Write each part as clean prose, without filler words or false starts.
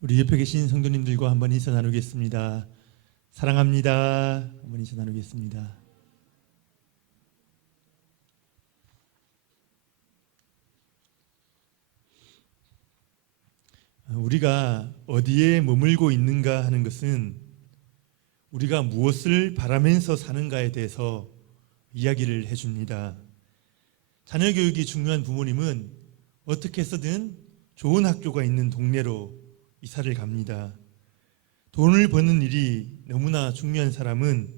우리 옆에 계신 성도님들과 한번 인사 나누겠습니다. 사랑합니다. 한번 인사 나누겠습니다. 우리가 어디에 머물고 있는가 하는 것은 우리가 무엇을 바라면서 사는가에 대해서 이야기를 해줍니다. 자녀 교육이 중요한 부모님은 어떻게 해서든 좋은 학교가 있는 동네로 이사를 갑니다. 돈을 버는 일이 너무나 중요한 사람은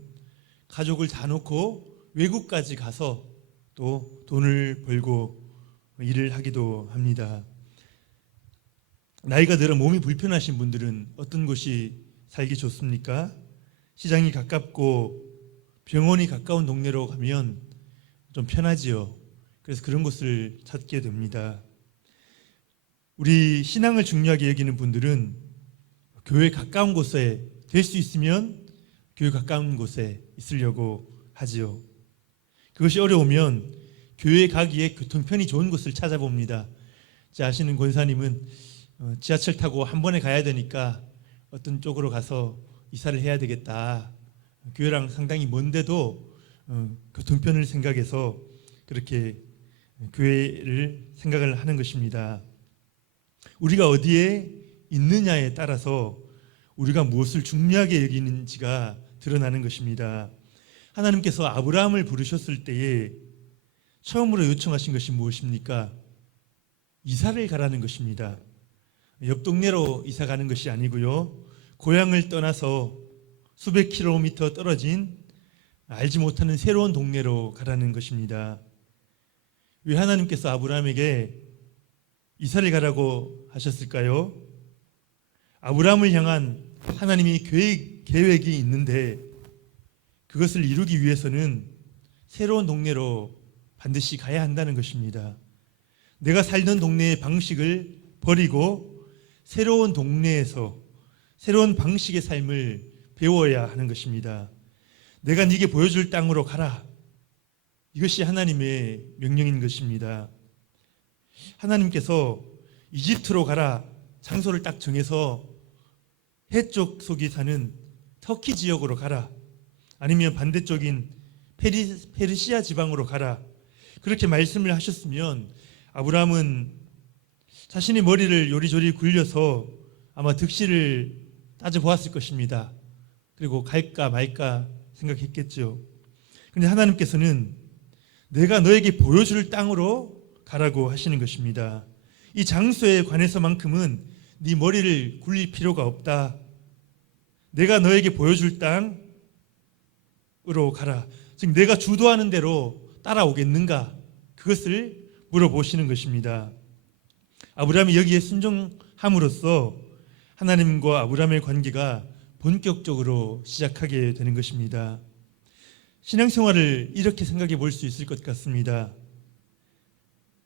가족을 다 놓고 외국까지 가서 또 돈을 벌고 일을 하기도 합니다. 나이가 들어 몸이 불편하신 분들은 어떤 곳이 살기 좋습니까? 시장이 가깝고 병원이 가까운 동네로 가면 좀 편하지요. 그래서 그런 곳을 찾게 됩니다. 우리 신앙을 중요하게 여기는 분들은 교회 가까운 곳에 될 수 있으면 교회 가까운 곳에 있으려고 하지요. 그것이 어려우면 교회에 가기에 교통편이 좋은 곳을 찾아봅니다. 제 아시는 권사님은 지하철 타고 한 번에 가야 되니까 어떤 쪽으로 가서 이사를 해야 되겠다. 교회랑 상당히 먼데도 교통편을 생각해서 그렇게 교회를 생각을 하는 것입니다. 우리가 어디에 있느냐에 따라서 우리가 무엇을 중요하게 여기는지가 드러나는 것입니다. 하나님께서 아브라함을 부르셨을 때에 처음으로 요청하신 것이 무엇입니까? 이사를 가라는 것입니다. 옆 동네로 이사 가는 것이 아니고요. 고향을 떠나서 수백 킬로미터 떨어진 알지 못하는 새로운 동네로 가라는 것입니다. 왜 하나님께서 아브라함에게 이사를 가라고 하셨을까요? 아브라함을 향한 하나님이 계획이 있는데 그것을 이루기 위해서는 새로운 동네로 반드시 가야 한다는 것입니다. 내가 살던 동네의 방식을 버리고 새로운 동네에서 새로운 방식의 삶을 배워야 하는 것입니다. 내가 네게 보여줄 땅으로 가라. 이것이 하나님의 명령인 것입니다. 하나님께서 이집트로 가라 장소를 딱 정해서 해쪽 속이 사는 터키 지역으로 가라, 아니면 반대쪽인 페르시아 지방으로 가라, 그렇게 말씀을 하셨으면 아브라함은 자신의 머리를 요리조리 굴려서 아마 득실을 따져보았을 것입니다. 그리고 갈까 말까 생각했겠죠. 그런데 하나님께서는 내가 너에게 보여줄 땅으로 가라고 하시는 것입니다. 이 장소에 관해서만큼은 네 머리를 굴릴 필요가 없다. 내가 너에게 보여줄 땅으로 가라. 즉 내가 주도하는 대로 따라오겠는가? 그것을 물어보시는 것입니다. 아브라함이 여기에 순종함으로써 하나님과 아브라함의 관계가 본격적으로 시작하게 되는 것입니다. 신앙생활을 이렇게 생각해 볼 수 있을 것 같습니다.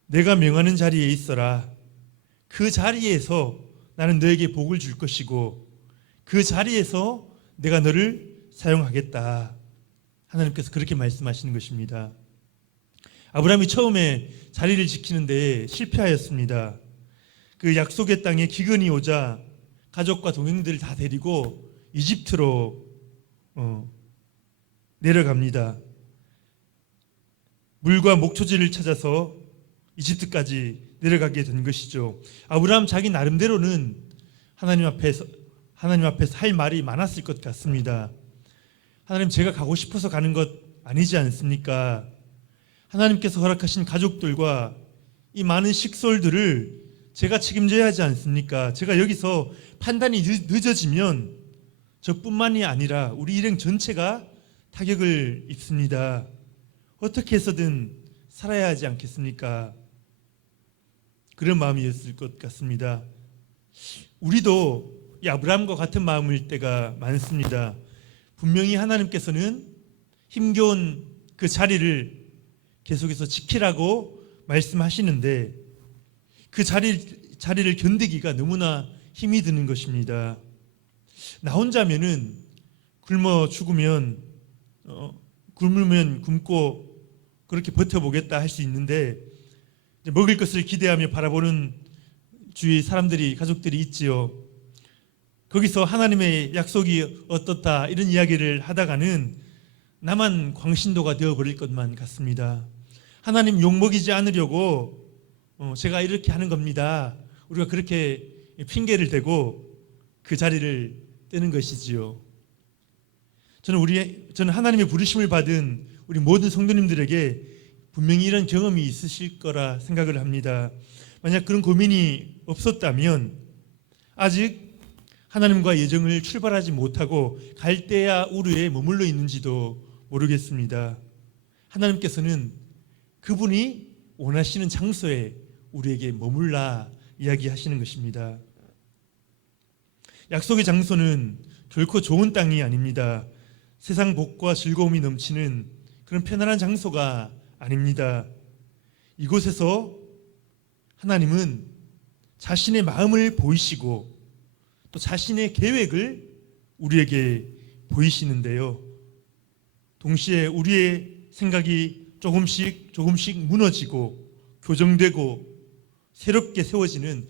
내가 명하는 자리에 있어라. 그 자리에서 나는 너에게 복을 줄 것이고 그 자리에서 내가 너를 사용하겠다. 하나님께서 그렇게 말씀하시는 것입니다. 아브라함이 처음에 자리를 지키는 데 실패하였습니다. 그 약속의 땅에 기근이 오자 가족과 동행들을 다 데리고 이집트로 내려갑니다. 물과 목초지를 찾아서 이집트까지 내려가게 된 것이죠. 아브라함 자기 나름대로는 하나님 앞에서 할 말이 많았을 것 같습니다. 하나님, 제가 가고 싶어서 가는 것 아니지 않습니까? 하나님께서 허락하신 가족들과 이 많은 식솔들을 제가 책임져야 하지 않습니까? 제가 여기서 판단이 늦어지면 저뿐만이 아니라 우리 일행 전체가 타격을 입습니다. 어떻게 해서든 살아야 하지 않겠습니까? 그런 마음이었을 것 같습니다. 우리도 이 아브라함과 같은 마음일 때가 많습니다. 분명히 하나님께서는 힘겨운 그 자리를 계속해서 지키라고 말씀하시는데 그 자리를 견디기가 너무나 힘이 드는 것입니다. 나 혼자면은 굶어 죽으면 굶으면 굶고 그렇게 버텨보겠다 할 수 있는데 먹을 것을 기대하며 바라보는 주위 사람들이, 가족들이 있지요. 거기서 하나님의 약속이 어떻다 이런 이야기를 하다가는 나만 광신도가 되어버릴 것만 같습니다. 하나님 욕먹이지 않으려고 제가 이렇게 하는 겁니다. 우리가 그렇게 핑계를 대고 그 자리를 뜨는 것이지요. 저는 하나님의 부르심을 받은 우리 모든 성도님들에게 분명히 이런 경험이 있으실 거라 생각을 합니다. 만약 그런 고민이 없었다면 아직 하나님과 예정을 출발하지 못하고 갈대아 우르에 머물러 있는지도 모르겠습니다. 하나님께서는 그분이 원하시는 장소에 우리에게 머물라 이야기하시는 것입니다. 약속의 장소는 결코 좋은 땅이 아닙니다. 세상 복과 즐거움이 넘치는 그런 편안한 장소가 아닙니다. 이곳에서 하나님은 자신의 마음을 보이시고 또 자신의 계획을 우리에게 보이시는데요. 동시에 우리의 생각이 조금씩 무너지고 교정되고 새롭게 세워지는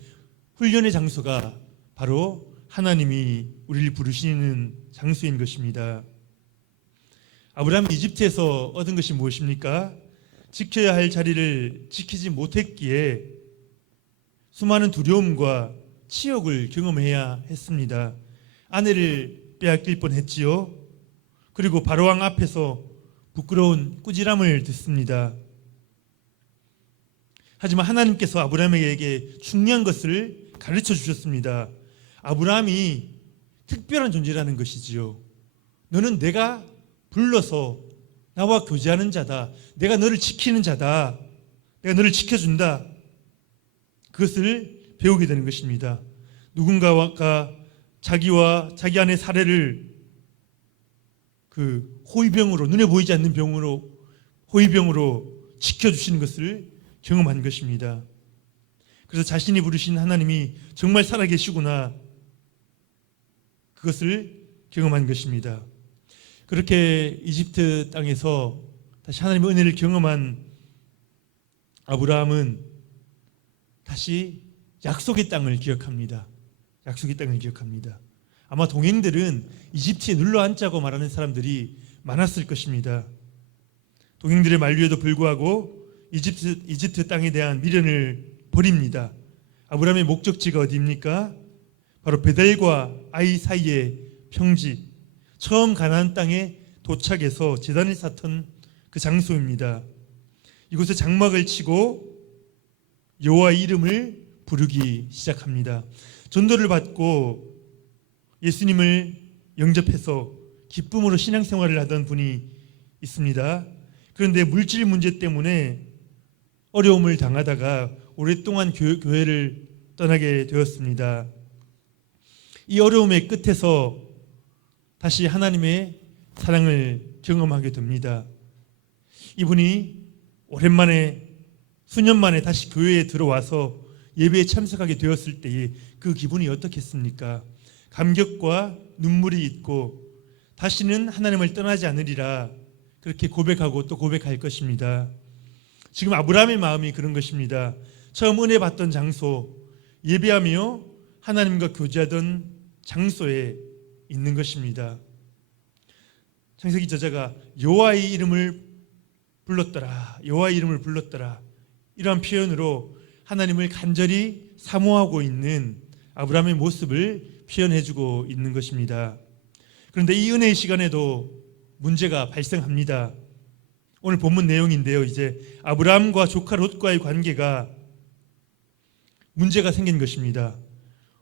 훈련의 장소가 바로 하나님이 우리를 부르시는 장소인 것입니다. 아브라함이 이집트에서 얻은 것이 무엇입니까? 지켜야 할 자리를 지키지 못했기에 수많은 두려움과 치욕을 경험해야 했습니다. 아내를 빼앗길 뻔했지요. 그리고 바로왕 앞에서 부끄러운 꾸지람을 듣습니다. 하지만 하나님께서 아브라함에게 중요한 것을 가르쳐 주셨습니다. 아브라함이 특별한 존재라는 것이지요. 너는 내가 불러서 나와 교제하는 자다. 내가 너를 지키는 자다. 내가 너를 지켜준다. 그것을 배우게 되는 것입니다. 누군가가 자기와 자기 아내 사례를 그 호위병으로, 눈에 보이지 않는 병으로, 호위병으로 지켜주시는 것을 경험한 것입니다. 그래서 자신이 부르신 하나님이 정말 살아계시구나, 그것을 경험한 것입니다. 그렇게 이집트 땅에서 다시 하나님의 은혜를 경험한 아브라함은 다시 약속의 땅을 기억합니다. 약속의 땅을 기억합니다. 아마 동행들은 이집트에 눌러 앉자고 말하는 사람들이 많았을 것입니다. 동행들의 만류에도 불구하고 이집트 땅에 대한 미련을 버립니다. 아브라함의 목적지가 어디입니까? 바로 베델과 아이 사이의 평지, 처음 가나안 땅에 도착해서 제단을 쌓던 그 장소입니다. 이곳에 장막을 치고 여호와의 이름을 부르기 시작합니다. 전도를 받고 예수님을 영접해서 기쁨으로 신앙생활을 하던 분이 있습니다. 그런데 물질 문제 때문에 어려움을 당하다가 오랫동안 교회를 떠나게 되었습니다. 이 어려움의 끝에서 다시 하나님의 사랑을 경험하게 됩니다. 이분이 오랜만에 수년 만에 다시 교회에 들어와서 예배에 참석하게 되었을 때의 그 기분이 어떻겠습니까? 감격과 눈물이 있고 다시는 하나님을 떠나지 않으리라 그렇게 고백하고 또 고백할 것입니다. 지금 아브라함의 마음이 그런 것입니다. 처음 은혜 받던 장소, 예배하며 하나님과 교제하던 장소에 있는 것입니다. 창세기 저자가 여호와의 이름을 불렀더라, 여호와의 이름을 불렀더라, 이러한 표현으로 하나님을 간절히 사모하고 있는 아브라함의 모습을 표현해주고 있는 것입니다. 그런데 이 은혜의 시간에도 문제가 발생합니다. 오늘 본문 내용인데요. 이제 아브라함과 조카 롯과의 관계가 문제가 생긴 것입니다.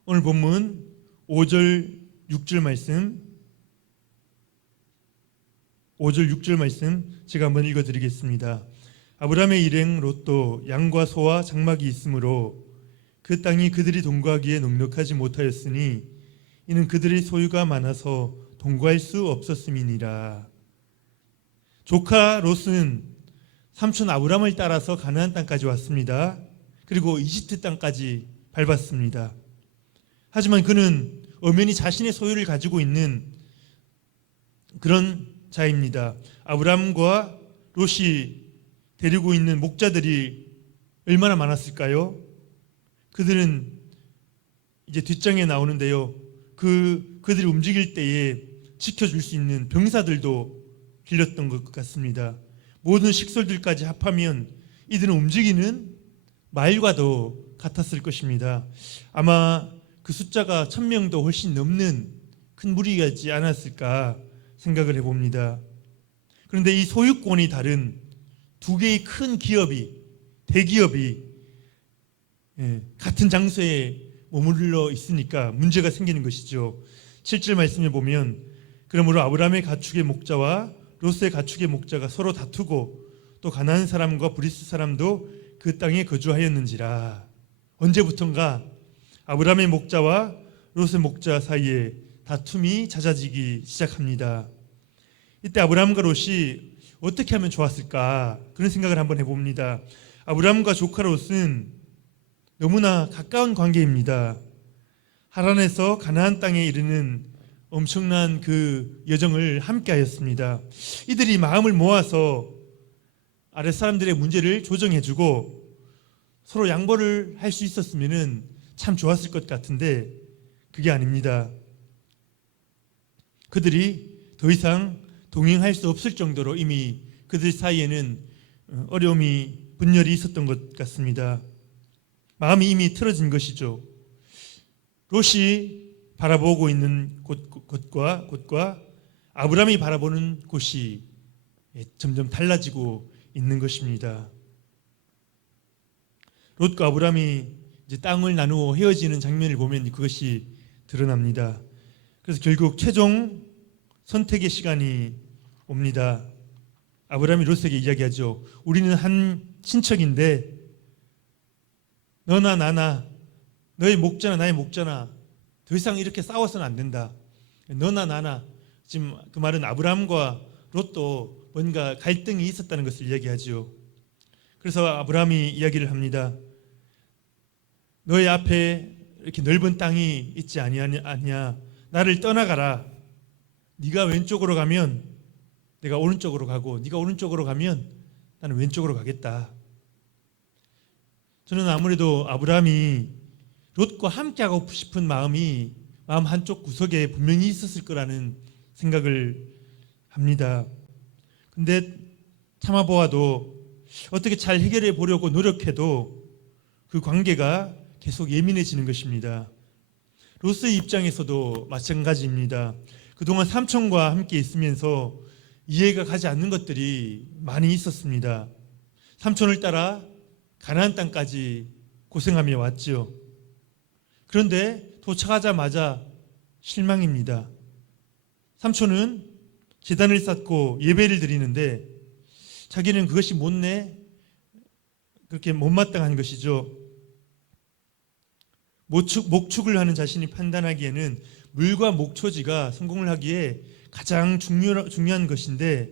오늘 본문 5절 6절 말씀, 5절 6절 말씀 제가 한번 읽어드리겠습니다. 아브라함의 일행 롯도 양과 소와 장막이 있으므로 그 땅이 그들이 동거하기에 넉넉하지 못하였으니 이는 그들의 소유가 많아서 동거할 수 없었음이니라. 조카 롯은 삼촌 아브라함을 따라서 가나안 땅까지 왔습니다. 그리고 이집트 땅까지 밟았습니다. 하지만 그는 엄연히 자신의 소유를 가지고 있는 그런 자입니다. 아브라함과 롯이 데리고 있는 목자들이 얼마나 많았을까요? 그들은 이제 뒷장에 나오는데요. 그들이 움직일 때에 지켜줄 수 있는 병사들도 길렀던 것 같습니다. 모든 식솔들까지 합하면 이들은 움직이는 마일과도 같았을 것입니다. 아마 그 숫자가 1000명도 훨씬 넘는 큰 무리이지 않았을까 생각을 해봅니다. 그런데 이 소유권이 다른 두 개의 큰 기업이, 대기업이 같은 장소에 머물러 있으니까 문제가 생기는 것이죠. 7절 말씀에 보면 그러므로 아브라함의 가축의 목자와 롯의 가축의 목자가 서로 다투고 또 가나안 사람과 브리스 사람도 그 땅에 거주하였는지라. 언제부턴가 아브라함의 목자와 롯의 목자 사이에 다툼이 잦아지기 시작합니다. 이때 아브라함과 롯이 어떻게 하면 좋았을까 그런 생각을 한번 해봅니다. 아브라함과 조카 롯은 너무나 가까운 관계입니다. 하란에서 가나안 땅에 이르는 엄청난 그 여정을 함께 하였습니다. 이들이 마음을 모아서 아랫 사람들의 문제를 조정해주고 서로 양보를 할 수 있었으면 참 좋았을 것 같은데 그게 아닙니다. 그들이 더 이상 동행할 수 없을 정도로 이미 그들 사이에는 어려움이 분열이 있었던 것 같습니다. 마음이 이미 틀어진 것이죠. 롯이 바라보고 있는 곳과 아브라함이 바라보는 곳이 점점 달라지고 있는 것입니다. 롯과 아브라함이 이제 땅을 나누어 헤어지는 장면을 보면 그것이 드러납니다. 그래서 결국 최종 선택의 시간이 옵니다. 아브라함이 롯에게 이야기하죠. 우리는 한 친척인데 너나 나나 너의 목자나 나의 목자나 더 이상 이렇게 싸워서는 안 된다. 너나 나나, 지금 그 말은 아브라함과 롯도 뭔가 갈등이 있었다는 것을 이야기하죠. 그래서 아브라함이 이야기를 합니다. 너의 앞에 이렇게 넓은 땅이 있지 아니냐. 나를 떠나가라. 네가 왼쪽으로 가면 내가 오른쪽으로 가고 네가 오른쪽으로 가면 나는 왼쪽으로 가겠다. 저는 아무래도 아브라함이 롯과 함께하고 싶은 마음이 마음 한쪽 구석에 분명히 있었을 거라는 생각을 합니다. 근데 참아보아도 어떻게 잘 해결해 보려고 노력해도 그 관계가 계속 예민해지는 것입니다. 롯의 입장에서도 마찬가지입니다. 그동안 삼촌과 함께 있으면서 이해가 가지 않는 것들이 많이 있었습니다. 삼촌을 따라 가나안 땅까지 고생하며 왔지요. 그런데 도착하자마자 실망입니다. 삼촌은 제단을 쌓고 예배를 드리는데 자기는 그것이 그렇게 못마땅한 것이죠. 목축을 하는 자신이 판단하기에는 물과 목초지가 성공을 하기에 가장 중요한 것인데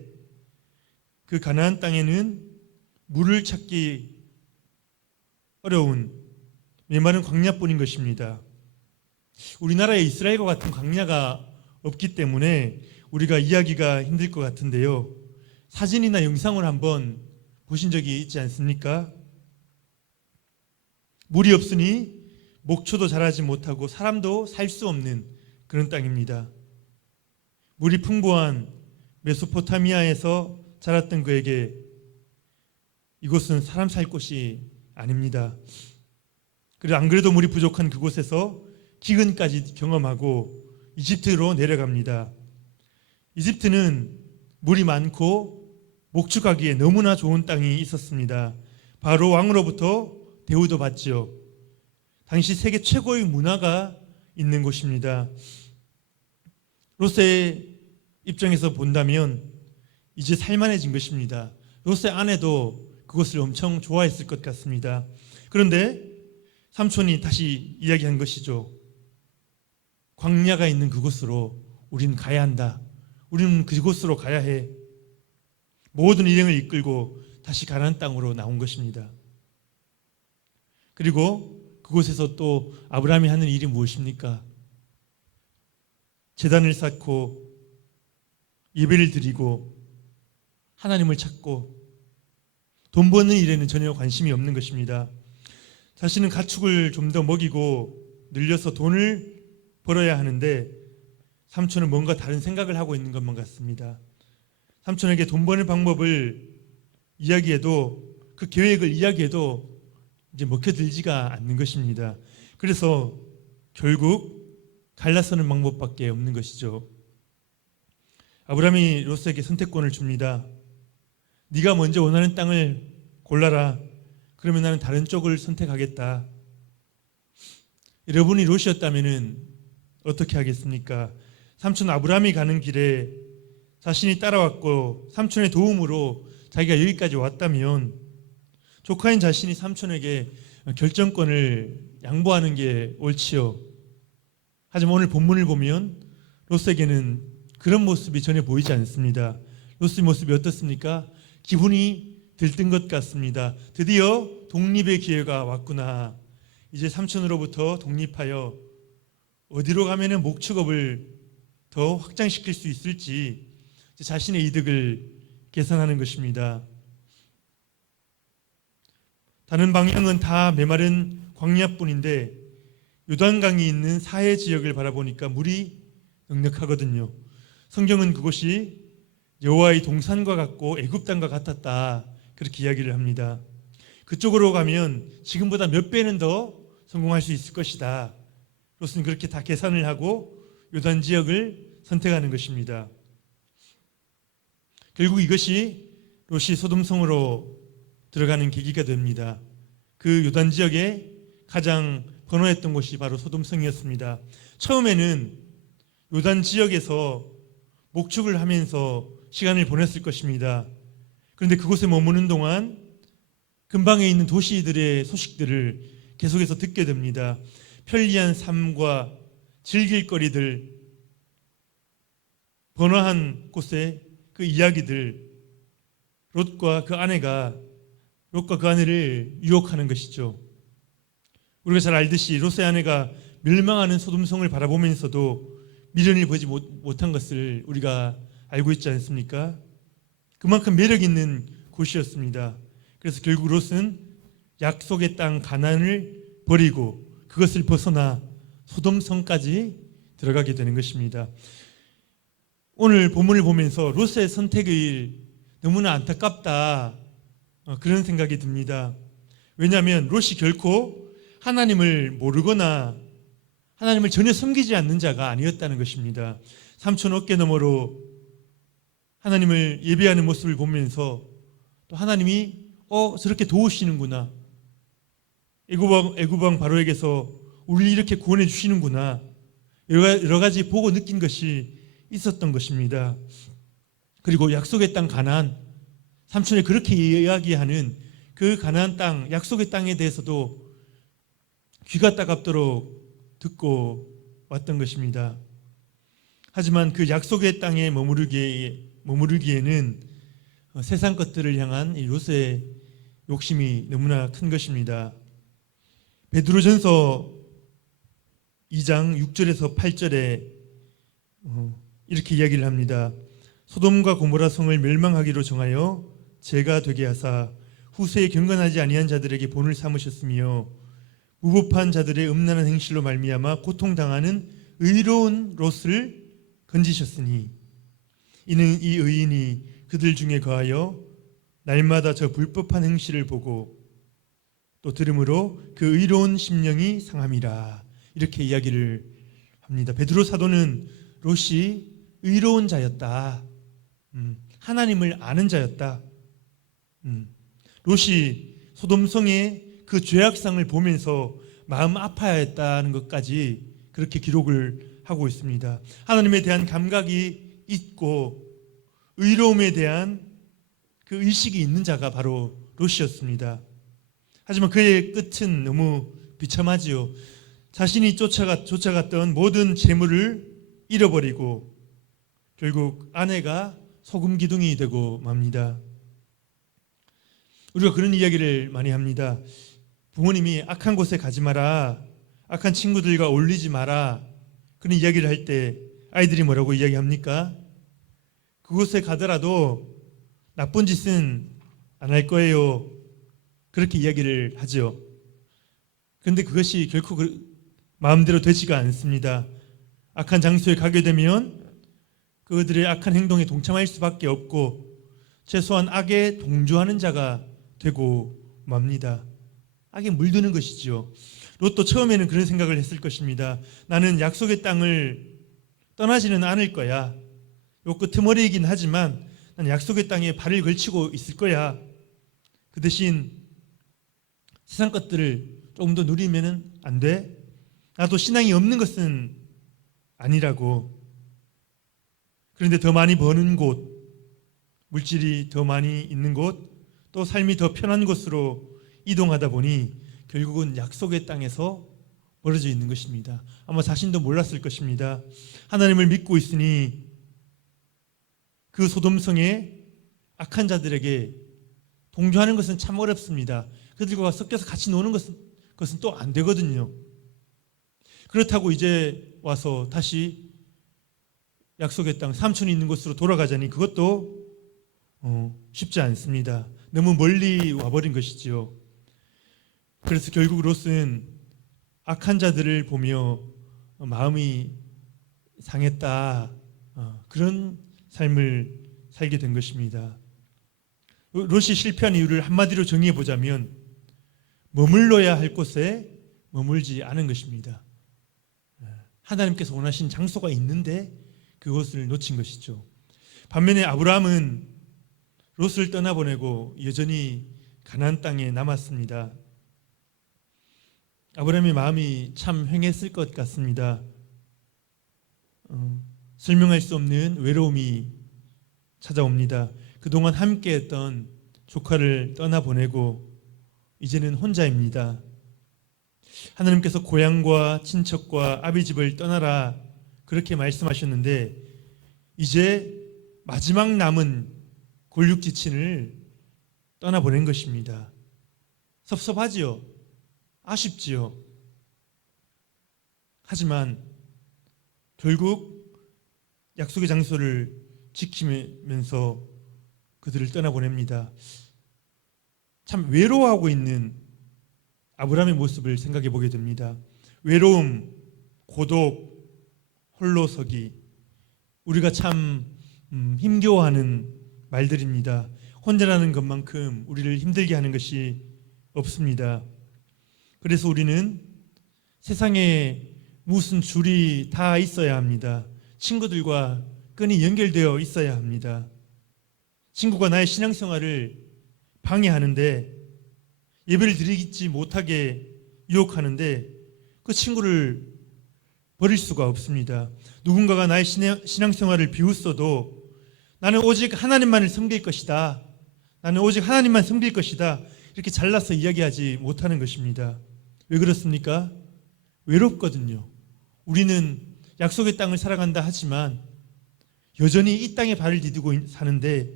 그 가나안 땅에는 물을 찾기 어려운 메마른 광야뿐인 것입니다. 우리나라에 이스라엘과 같은 광야가 없기 때문에 우리가 이해하기가 힘들 것 같은데요. 사진이나 영상을 한번 보신 적이 있지 않습니까? 물이 없으니 목초도 자라지 못하고 사람도 살 수 없는 그런 땅입니다. 물이 풍부한 메소포타미아에서 자랐던 그에게 이곳은 사람 살 곳이 아닙니다. 그리고 안 그래도 물이 부족한 그곳에서 기근까지 경험하고 이집트로 내려갑니다. 이집트는 물이 많고 목축하기에 너무나 좋은 땅이 있었습니다. 바로 왕으로부터 대우도 받지요. 당시 세계 최고의 문화가 있는 곳입니다. 롯의 입장에서 본다면 이제 살만해진 것입니다. 롯의 아내도 그것을 엄청 좋아했을 것 같습니다. 그런데 삼촌이 다시 이야기한 것이죠. 광야가 있는 그곳으로 우리는 가야 한다. 우리는 그곳으로 가야 해. 모든 일행을 이끌고 다시 가나안 땅으로 나온 것입니다. 그리고 그곳에서 또 아브라함이 하는 일이 무엇입니까? 제단을 쌓고 예배를 드리고 하나님을 찾고 돈 버는 일에는 전혀 관심이 없는 것입니다. 자신은 가축을 좀 더 먹이고 늘려서 돈을 벌어야 하는데 삼촌은 뭔가 다른 생각을 하고 있는 것만 같습니다. 삼촌에게 돈 버는 방법을 이야기해도 그 계획을 이야기해도 이제 먹혀들지가 않는 것입니다. 그래서 결국 갈라서는 방법밖에 없는 것이죠. 아브라함이 롯에게 선택권을 줍니다. 네가 먼저 원하는 땅을 골라라. 그러면 나는 다른 쪽을 선택하겠다. 여러분이 롯이었다면 어떻게 하겠습니까? 삼촌 아브라함이 가는 길에 자신이 따라왔고 삼촌의 도움으로 자기가 여기까지 왔다면 조카인 자신이 삼촌에게 결정권을 양보하는 게 옳지요. 하지만 오늘 본문을 보면 롯에게는 그런 모습이 전혀 보이지 않습니다. 롯의 모습이 어떻습니까? 기분이 들뜬 것 같습니다. 드디어 독립의 기회가 왔구나. 이제 삼촌으로부터 독립하여 어디로 가면은 목축업을 더 확장시킬 수 있을지 자신의 이득을 계산하는 것입니다. 다른 방향은 다 메마른 광야뿐인데 요단강이 있는 사해 지역을 바라보니까 물이 넉넉하거든요. 성경은 그곳이 여호와의 동산과 같고 애굽 땅과 같았다 그렇게 이야기를 합니다. 그쪽으로 가면 지금보다 몇 배는 더 성공할 수 있을 것이다. 롯은 그렇게 다 계산을 하고 요단 지역을 선택하는 것입니다. 결국 이것이 롯이 소돔성으로 들어가는 계기가 됩니다. 그 요단 지역에 가장 번화했던 곳이 바로 소돔성이었습니다. 처음에는 요단 지역에서 목축을 하면서 시간을 보냈을 것입니다. 그런데 그곳에 머무는 동안 근방에 있는 도시들의 소식들을 계속해서 듣게 됩니다. 편리한 삶과 즐길 거리들, 번화한 곳의 그 이야기들, 롯과 그 아내를 유혹하는 것이죠. 우리가 잘 알듯이 롯의 아내가 멸망하는 소돔성을 바라보면서도 미련을 보지 못한 것을 우리가 알고 있지 않습니까? 그만큼 매력 있는 곳이었습니다. 그래서 결국 롯은 약속의 땅 가나안을 버리고 그것을 벗어나 소돔성까지 들어가게 되는 것입니다. 오늘 본문을 보면서 롯의 선택이 너무나 안타깝다 그런 생각이 듭니다. 왜냐하면 롯이 결코 하나님을 모르거나 하나님을 전혀 섬기지 않는 자가 아니었다는 것입니다. 삼촌 어깨 너머로 하나님을 예배하는 모습을 보면서 또 하나님이 저렇게 도우시는구나, 애굽왕 바로에게서 우리를 이렇게 구원해 주시는구나, 여러 가지 보고 느낀 것이 있었던 것입니다. 그리고 약속의 땅 가나안, 삼촌이 그렇게 이야기하는 그 가나안 땅, 약속의 땅에 대해서도 귀가 따갑도록 듣고 왔던 것입니다. 하지만 그 약속의 땅에 머무르기에는 세상 것들을 향한 이 롯의 욕심이 너무나 큰 것입니다. 베드로전서 2장 6절에서 8절에 이렇게 이야기를 합니다. 소돔과 고모라 성을 멸망하기로 정하여 죄가 되게 하사 후세에 경건하지 아니한 자들에게 본을 삼으셨으며 무법한 자들의 음란한 행실로 말미암아 고통당하는 의로운 롯을 건지셨으니 이는 이 의인이 그들 중에 거하여 날마다 저 불법한 행실을 보고 또 들음으로 그 의로운 심령이 상함이라 이렇게 이야기를 합니다. 베드로 사도는 롯이 의로운 자였다. 하나님을 아는 자였다. 롯이 소돔성의 그 죄악상을 보면서 마음 아파했다는 것까지 그렇게 기록을 하고 있습니다. 하나님에 대한 감각이 있고 의로움에 대한 그 의식이 있는 자가 바로 롯이었습니다. 하지만 그의 끝은 너무 비참하지요. 자신이 쫓아갔던 모든 재물을 잃어버리고 결국 아내가 소금 기둥이 되고 맙니다. 우리가 그런 이야기를 많이 합니다. 부모님이 악한 곳에 가지 마라, 악한 친구들과 어울리지 마라, 그런 이야기를 할 때 아이들이 뭐라고 이야기합니까? 그곳에 가더라도 나쁜 짓은 안 할 거예요, 그렇게 이야기를 하죠. 그런데 그것이 결코 마음대로 되지가 않습니다. 악한 장소에 가게 되면 그들의 악한 행동에 동참할 수밖에 없고 최소한 악에 동조하는 자가 되고 맙니다. 악에 물드는 것이지요. 롯도 처음에는 그런 생각을 했을 것입니다. 나는 약속의 땅을 떠나지는 않을 거야. 요 끄트머리이긴 하지만 난 약속의 땅에 발을 걸치고 있을 거야. 그 대신 세상 것들을 조금 더 누리면은 안 돼? 나도 신앙이 없는 것은 아니라고. 그런데 더 많이 버는 곳, 물질이 더 많이 있는 곳, 또 삶이 더 편한 곳으로 이동하다 보니 결국은 약속의 땅에서 멀어져 있는 것입니다. 아마 자신도 몰랐을 것입니다. 하나님을 믿고 있으니 그 소돔성의 악한 자들에게 동조하는 것은 참 어렵습니다. 그들과 섞여서 같이 노는 것은 또 안 되거든요. 그렇다고 이제 와서 다시 약속의 땅, 삼촌이 있는 곳으로 돌아가자니 그것도 쉽지 않습니다. 너무 멀리 와버린 것이지요. 그래서 결국 롯은 악한 자들을 보며 마음이 상했다. 그런 삶을 살게 된 것입니다. 롯이 실패한 이유를 한마디로 정리해 보자면 머물러야 할 곳에 머물지 않은 것입니다. 하나님께서 원하신 장소가 있는데 그것을 놓친 것이죠. 반면에 아브라함은 롯을 떠나보내고 여전히 가나안 땅에 남았습니다. 아브라함의 마음이 참 횡했을 것 같습니다. 설명할 수 없는 외로움이 찾아옵니다. 그동안 함께했던 조카를 떠나보내고 이제는 혼자입니다. 하나님께서 고향과 친척과 아비 집을 떠나라 그렇게 말씀하셨는데 이제 마지막 남은 골육지친을 떠나보낸 것입니다. 섭섭하지요. 아쉽지요. 하지만 결국 약속의 장소를 지키면서 그들을 떠나보냅니다. 참 외로워하고 있는 아브라함의 모습을 생각해 보게 됩니다. 외로움, 고독, 홀로서기, 우리가 참 힘겨워하는 말들입니다. 혼자라는 것만큼 우리를 힘들게 하는 것이 없습니다. 그래서 우리는 세상에 무슨 줄이 다 있어야 합니다. 친구들과 끈이 연결되어 있어야 합니다. 친구가 나의 신앙생활을 방해하는데 예배를 드리지 못하게 유혹하는데 그 친구를 버릴 수가 없습니다. 누군가가 나의 신앙생활을 비웃어도 나는 오직 하나님만을 섬길 것이다. 나는 오직 하나님만 섬길 것이다. 이렇게 잘라서 이야기하지 못하는 것입니다. 왜 그렇습니까? 외롭거든요. 우리는 약속의 땅을 살아간다 하지만 여전히 이 땅에 발을 디디고 사는데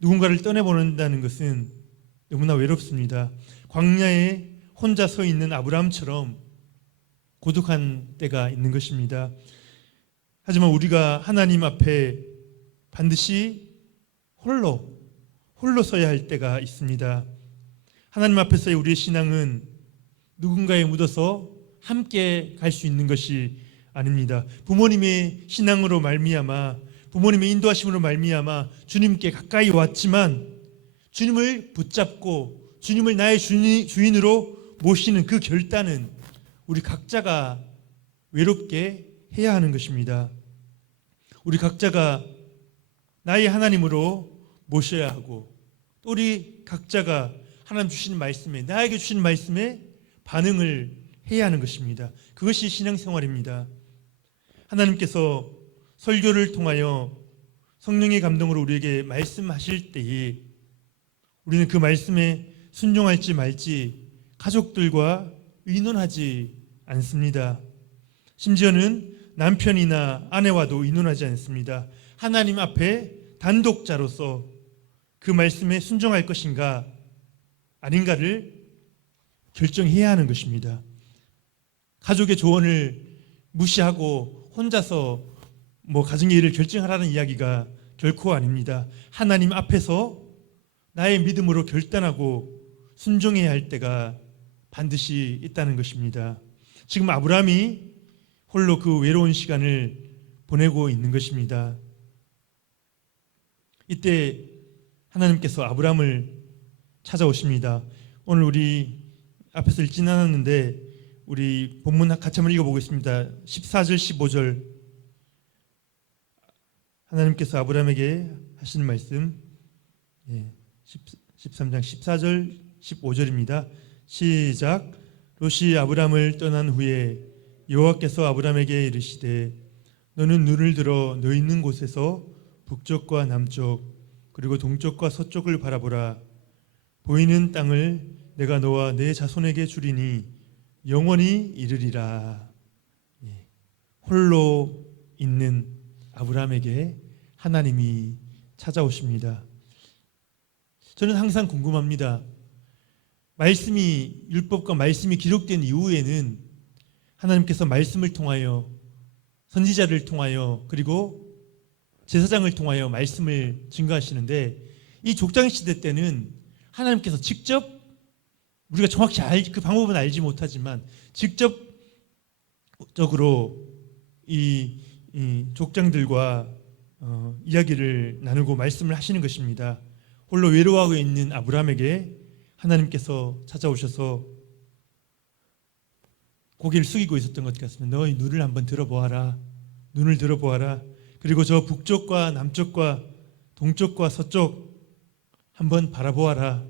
누군가를 떠내보낸다는 것은 너무나 외롭습니다. 광야에 혼자 서 있는 아브라함처럼 고독한 때가 있는 것입니다. 하지만 우리가 하나님 앞에 반드시 홀로 서야 할 때가 있습니다. 하나님 앞에서의 우리의 신앙은 누군가에 묻어서 함께 갈 수 있는 것이 아닙니다. 부모님의 신앙으로 말미암아 부모님의 인도하심으로 말미암아 주님께 가까이 왔지만 주님을 붙잡고 주님을 나의 주인으로 모시는 그 결단은 우리 각자가 외롭게 해야 하는 것입니다. 우리 각자가 나의 하나님으로 모셔야 하고 또 우리 각자가 하나님 주시는 말씀에 나에게 주시는 말씀에 반응을 해야 하는 것입니다. 그것이 신앙생활입니다. 하나님께서 설교를 통하여 성령의 감동으로 우리에게 말씀하실 때에 우리는 그 말씀에 순종할지 말지 가족들과 의논하지 않습니다. 심지어는 남편이나 아내와도 의논하지 않습니다. 하나님 앞에 단독자로서 그 말씀에 순종할 것인가 아닌가를 결정해야 하는 것입니다. 가족의 조언을 무시하고 혼자서 가정의 일을 결정하라는 이야기가 결코 아닙니다. 하나님 앞에서 나의 믿음으로 결단하고 순종해야 할 때가 반드시 있다는 것입니다. 지금 아브라함이 홀로 그 외로운 시간을 보내고 있는 것입니다. 이때 하나님께서 아브라함을 찾아오십니다. 오늘 우리 앞에서 읽진 않았는데 우리 본문 같이 한번 읽어보겠습니다. 14절 15절 하나님께서 아브라함에게 하시는 말씀 13장 14절 15절입니다. 시작. 롯이 아브라함을 떠난 후에 여호와께서 아브라함에게 이르시되 너는 눈을 들어 너 있는 곳에서 북쪽과 남쪽 그리고 동쪽과 서쪽을 바라보라. 보이는 땅을 내가 너와 내 자손에게 주리니 영원히 이르리라. 홀로 있는 아브라함에게 하나님이 찾아오십니다. 저는 항상 궁금합니다. 말씀이 율법과 말씀이 기록된 이후에는 하나님께서 말씀을 통하여 선지자를 통하여 그리고 제사장을 통하여 말씀을 증거하시는데 이 족장 시대 때는 하나님께서 직접 우리가 정확히 그 방법은 알지 못하지만 직접적으로 이 족장들과 이야기를 나누고 말씀을 하시는 것입니다. 홀로 외로워하고 있는 아브라함에게 하나님께서 찾아오셔서 고개를 숙이고 있었던 것 같습니다. 너희 눈을 한번 들어보아라. 눈을 들어보아라. 그리고 저 북쪽과 남쪽과 동쪽과 서쪽 한번 바라보아라.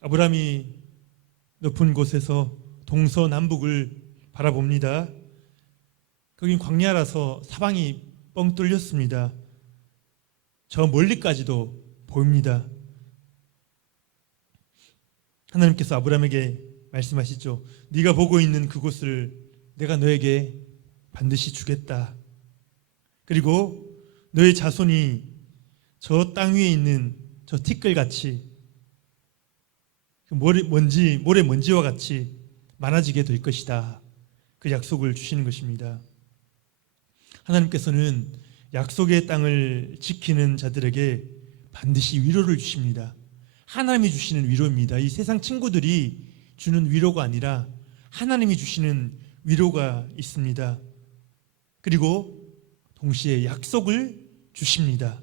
아브라함이 높은 곳에서 동서남북을 바라봅니다. 거긴 광야라서 사방이 뻥 뚫렸습니다. 저 멀리까지도 보입니다. 하나님께서 아브라함에게 말씀하시죠. 네가 보고 있는 그곳을 내가 너에게 반드시 주겠다. 그리고 너의 자손이 저 땅 위에 있는 저 티끌같이 모래 먼지와 같이 많아지게 될 것이다. 그 약속을 주시는 것입니다. 하나님께서는 약속의 땅을 지키는 자들에게 반드시 위로를 주십니다. 하나님이 주시는 위로입니다. 이 세상 친구들이 주는 위로가 아니라 하나님이 주시는 위로가 있습니다. 그리고 동시에 약속을 주십니다.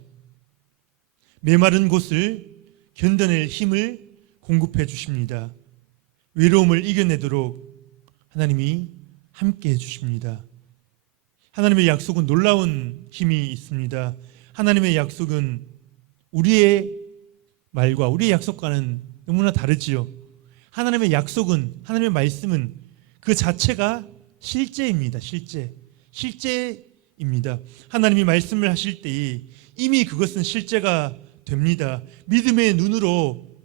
메마른 곳을 견뎌낼 힘을 공급해 주십니다. 외로움을 이겨내도록 하나님이 함께 해 주십니다. 하나님의 약속은 놀라운 힘이 있습니다. 하나님의 약속은 우리의 말과 우리의 약속과는 너무나 다르지요. 하나님의 약속은, 하나님의 말씀은 그 자체가 실제입니다. 실제입니다. 하나님이 말씀을 하실 때에 이미 그것은 실제가 됩니다. 믿음의 눈으로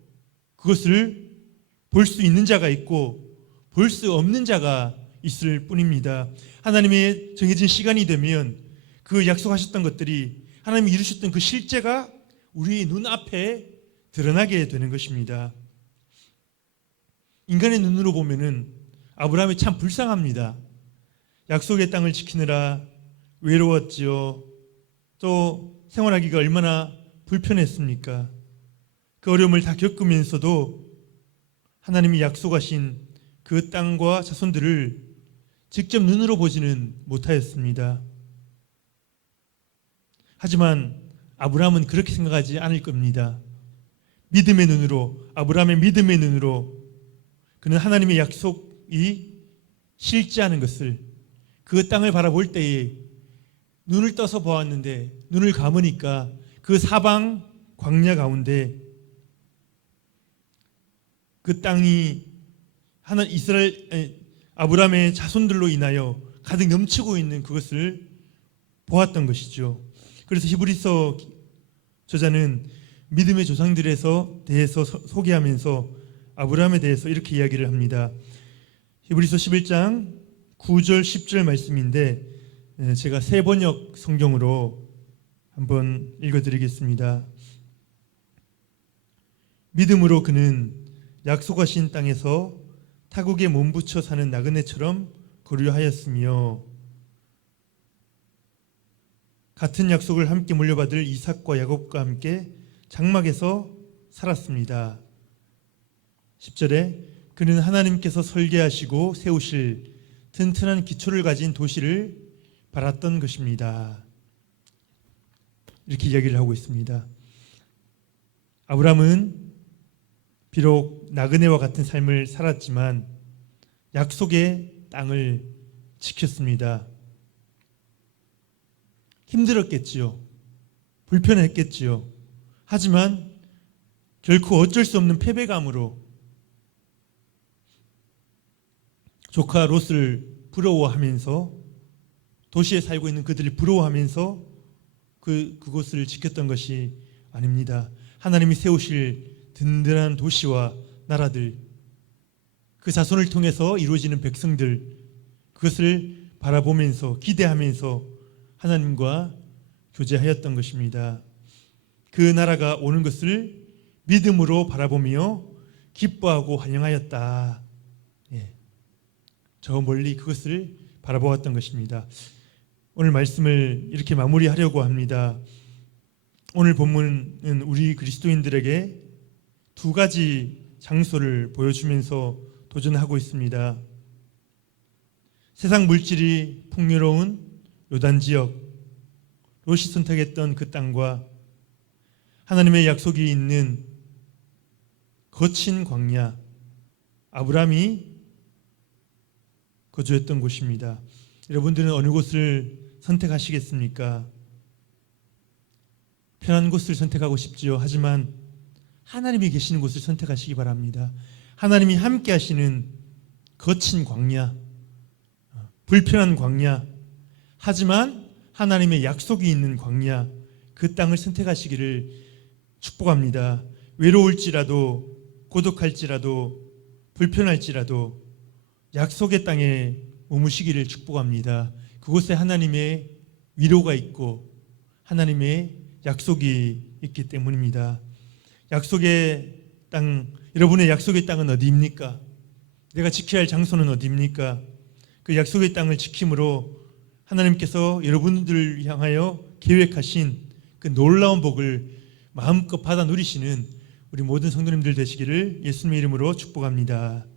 그것을 볼 수 있는 자가 있고 볼 수 없는 자가 있을 뿐입니다. 하나님의 정해진 시간이 되면 그 약속하셨던 것들이 하나님이 이루셨던 그 실제가 우리 눈앞에 드러나게 되는 것입니다. 인간의 눈으로 보면은 아브라함이 참 불쌍합니다. 약속의 땅을 지키느라 외로웠지요. 또 생활하기가 얼마나 불편했습니까? 그 어려움을 다 겪으면서도 하나님이 약속하신 그 땅과 자손들을 직접 눈으로 보지는 못하였습니다. 하지만 아브라함은 그렇게 생각하지 않을 겁니다. 믿음의 눈으로, 아브라함의 믿음의 눈으로 그는 하나님의 약속이 실제하는 것을, 그 땅을 바라볼 때에 눈을 떠서 보았는데 눈을 감으니까 그 사방 광야 가운데 그 땅이 아브라함의 자손들로 인하여 가득 넘치고 있는 그것을 보았던 것이죠. 그래서 히브리서 저자는 믿음의 조상들에서 대해서 소개하면서 아브라함에 대해서 이렇게 이야기를 합니다. 히브리서 11장 9절 10절 말씀인데 제가 새 번역 성경으로 한번 읽어드리겠습니다. 믿음으로 그는 약속하신 땅에서 타국에 몸붙여 사는 나그네처럼 거류하였으며 같은 약속을 함께 물려받을 이삭과 야곱과 함께 장막에서 살았습니다. 10절에 그는 하나님께서 설계하시고 세우실 튼튼한 기초를 가진 도시를 바랐던 것입니다. 이렇게 이야기를 하고 있습니다. 아브라함은 비록 나그네와 같은 삶을 살았지만 약속의 땅을 지켰습니다. 힘들었겠지요. 불편했겠지요. 하지만 결코 어쩔 수 없는 패배감으로 조카 롯을 부러워하면서 도시에 살고 있는 그들을 부러워하면서 그곳을 지켰던 것이 아닙니다. 하나님이 세우실 든든한 도시와 나라들, 그 자손을 통해서 이루어지는 백성들, 그것을 바라보면서 기대하면서 하나님과 교제하였던 것입니다. 그 나라가 오는 것을 믿음으로 바라보며 기뻐하고 환영하였다. 저 멀리 그것을 바라보았던 것입니다. 오늘 말씀을 이렇게 마무리하려고 합니다. 오늘 본문은 우리 그리스도인들에게 두 가지 장소를 보여주면서 도전하고 있습니다. 세상 물질이 풍요로운 요단 지역, 롯이 선택했던 그 땅과 하나님의 약속이 있는 거친 광야, 아브라함이 거주했던 곳입니다. 여러분들은 어느 곳을 선택하시겠습니까? 편한 곳을 선택하고 싶지요. 하지만 하나님이 계시는 곳을 선택하시기 바랍니다. 하나님이 함께 하시는 거친 광야, 불편한 광야, 하지만 하나님의 약속이 있는 광야, 그 땅을 선택하시기를 축복합니다. 외로울지라도, 고독할지라도, 불편할지라도 약속의 땅에 머무시기를 축복합니다. 그곳에 하나님의 위로가 있고 하나님의 약속이 있기 때문입니다. 약속의 땅, 여러분의 약속의 땅은 어디입니까? 내가 지켜야 할 장소는 어디입니까? 그 약속의 땅을 지킴으로 하나님께서 여러분들을 향하여 계획하신 그 놀라운 복을 마음껏 받아 누리시는 우리 모든 성도님들 되시기를 예수님의 이름으로 축복합니다.